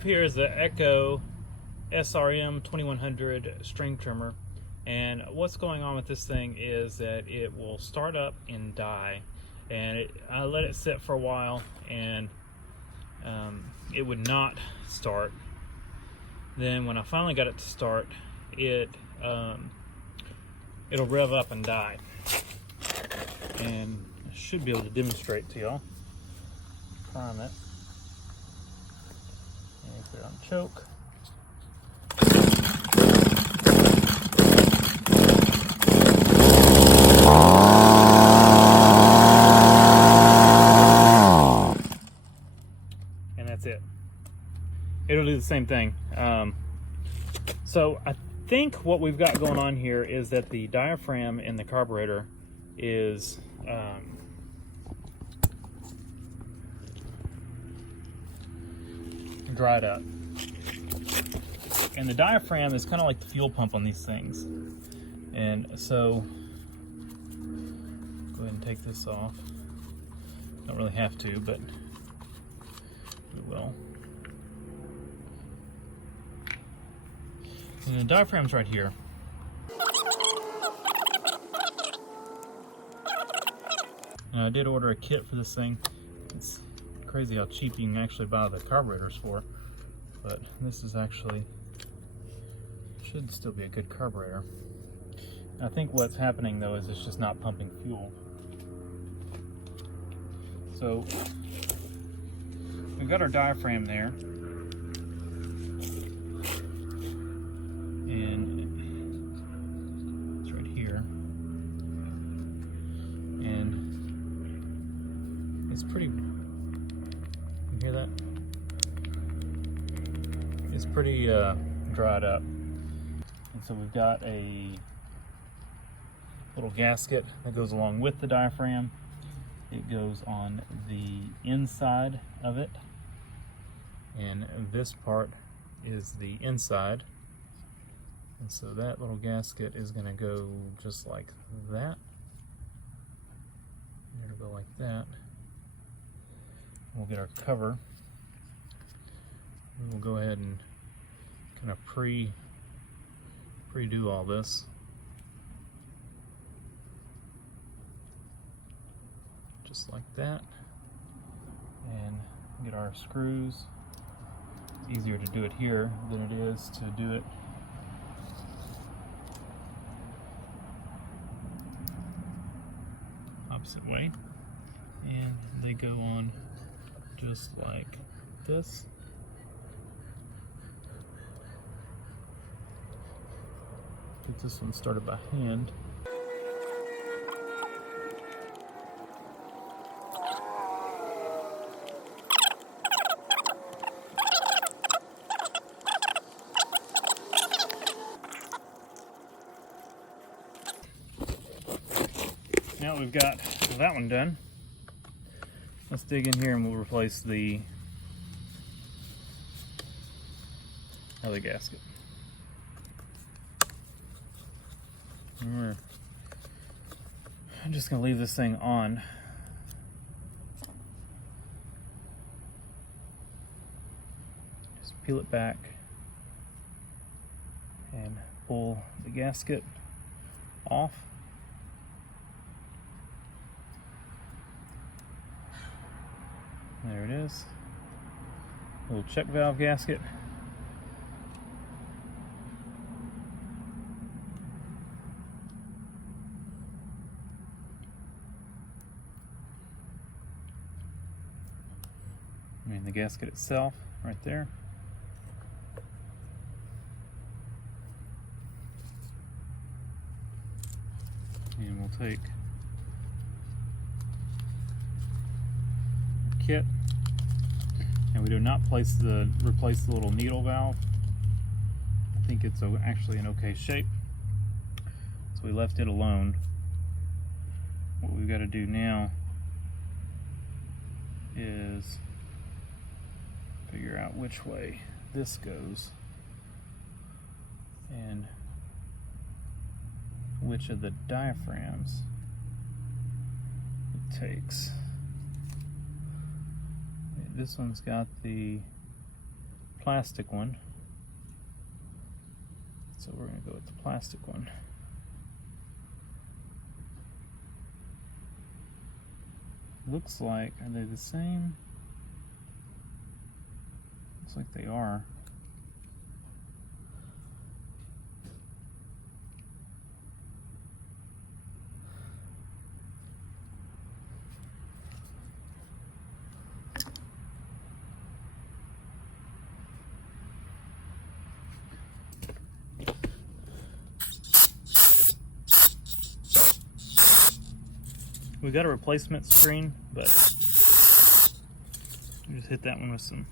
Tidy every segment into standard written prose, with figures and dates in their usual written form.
have here is the Echo SRM-2100 string trimmer, and what's going on with this thing is that it will start up and die, and I let it sit for a while and it would not start. Then when I finally got it to start, it'll rev up and die, and I should be able to demonstrate to y'all. Prime it and put it on choke. And that's it. It'll do the same thing. So I think what we've got going on here is that the diaphragm in the carburetor is dried up, and the diaphragm is kind of like the fuel pump on these things. And so go ahead and take this off. Don't really have to, but we will. And the diaphragm's right here. Now, I did order a kit for this thing. It's crazy how cheap you can actually buy the carburetors for, but this is actually, should still be a good carburetor. I think what's happening though is it's just not pumping fuel. So we've got our diaphragm there, and it's right here, and it's pretty, you hear that? It's pretty dried up. And so we've got a little gasket that goes along with the diaphragm. It goes on the inside of it, and this part is the inside. And so that little gasket is going to go just like that. It'll go like that. We'll get our cover. We'll go ahead and kind of pre-do all this. Just like that. And get our screws. It's easier to do it here than it is to do it opposite way. And they go on just like this. Get this one started by hand. Now that we've got that one done, let's dig in here and we'll replace the other gasket. I'm just going to leave this thing on. Just peel it back and pull the gasket off. There it is. Little check valve gasket. And the gasket itself right there. And we'll take the kit, and we do not replace the little needle valve. I think it's actually in okay shape, so we left it alone. What we've got to do now is figure out which way this goes and which of the diaphragms it takes. This one's got the plastic one. So we're going to go with the plastic one. Looks like, are they the same? Looks like they are. We got a replacement screen, but we just hit that one with some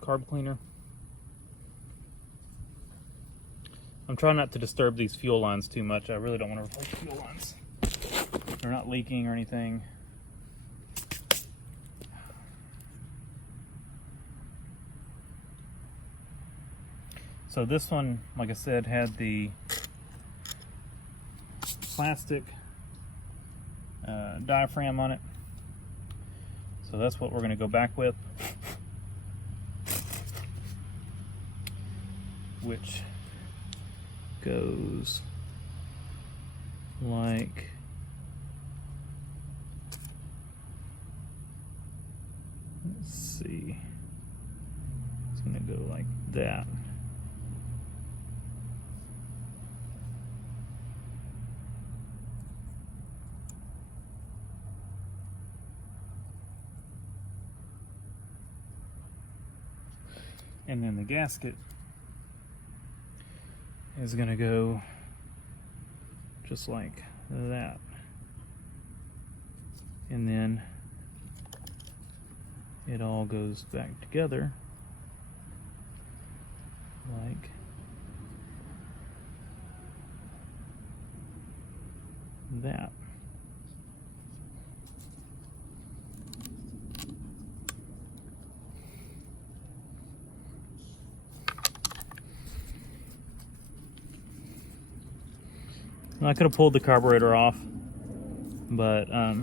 carb cleaner. I'm trying not to disturb these fuel lines too much. I really don't want to replace fuel lines. They're not leaking or anything. So this one, like I said, had the plastic diaphragm on it. So that's what we're going to go back with, which goes like let's see, it's gonna go like that. And then the gasket is going to go just like that. And then it all goes back together like that. I could have pulled the carburetor off, but I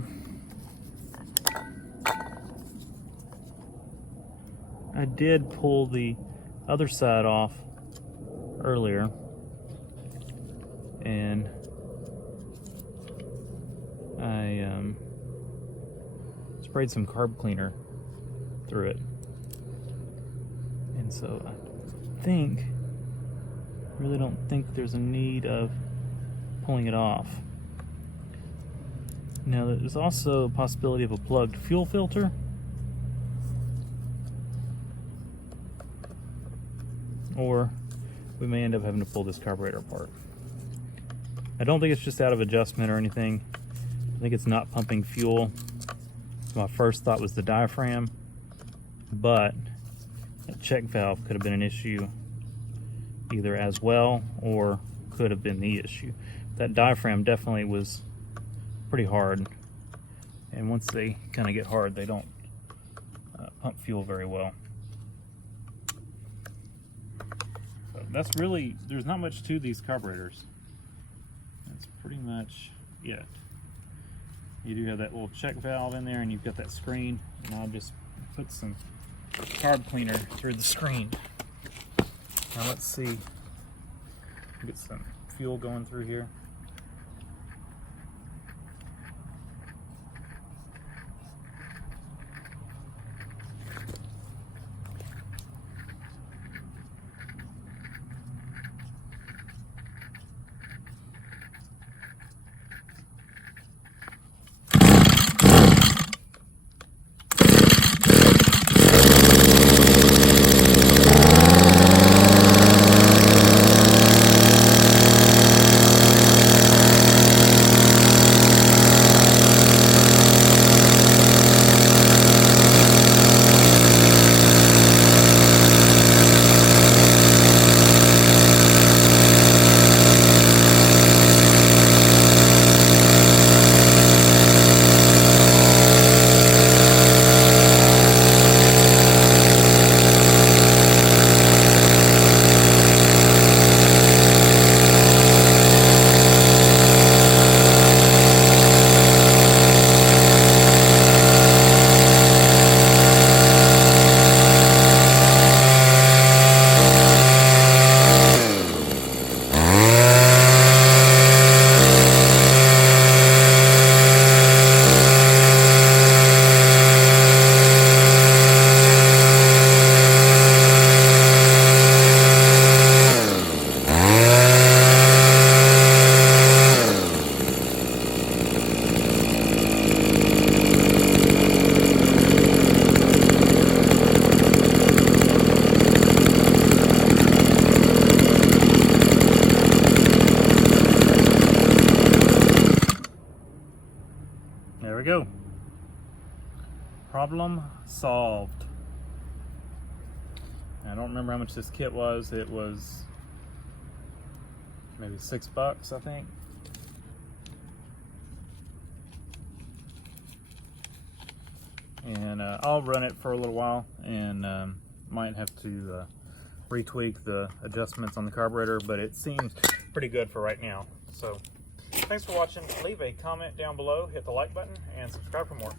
did pull the other side off earlier, and I sprayed some carb cleaner through it, and so I really don't think there's a need of pulling it off. Now there's also a possibility of a plugged fuel filter, or we may end up having to pull this carburetor apart. I don't think it's just out of adjustment or anything. I think it's not pumping fuel. My first thought was the diaphragm, but that check valve could have been an issue either as well, or could have been the issue. That diaphragm definitely was pretty hard, and once they kind of get hard, they don't pump fuel very well. So that's really, there's not much to these carburetors. That's pretty much it. You do have that little check valve in there, and you've got that screen, and I'll just put some carb cleaner through the screen. Now let's see, get some fuel going through here. we go. Problem solved. I don't remember how much this kit was. It was maybe $6, I think. And I'll run it for a little while, and might have to retweak the adjustments on the carburetor, but it seems pretty good for right now. So thanks for watching. Leave a comment down below, hit the like button, and subscribe for more.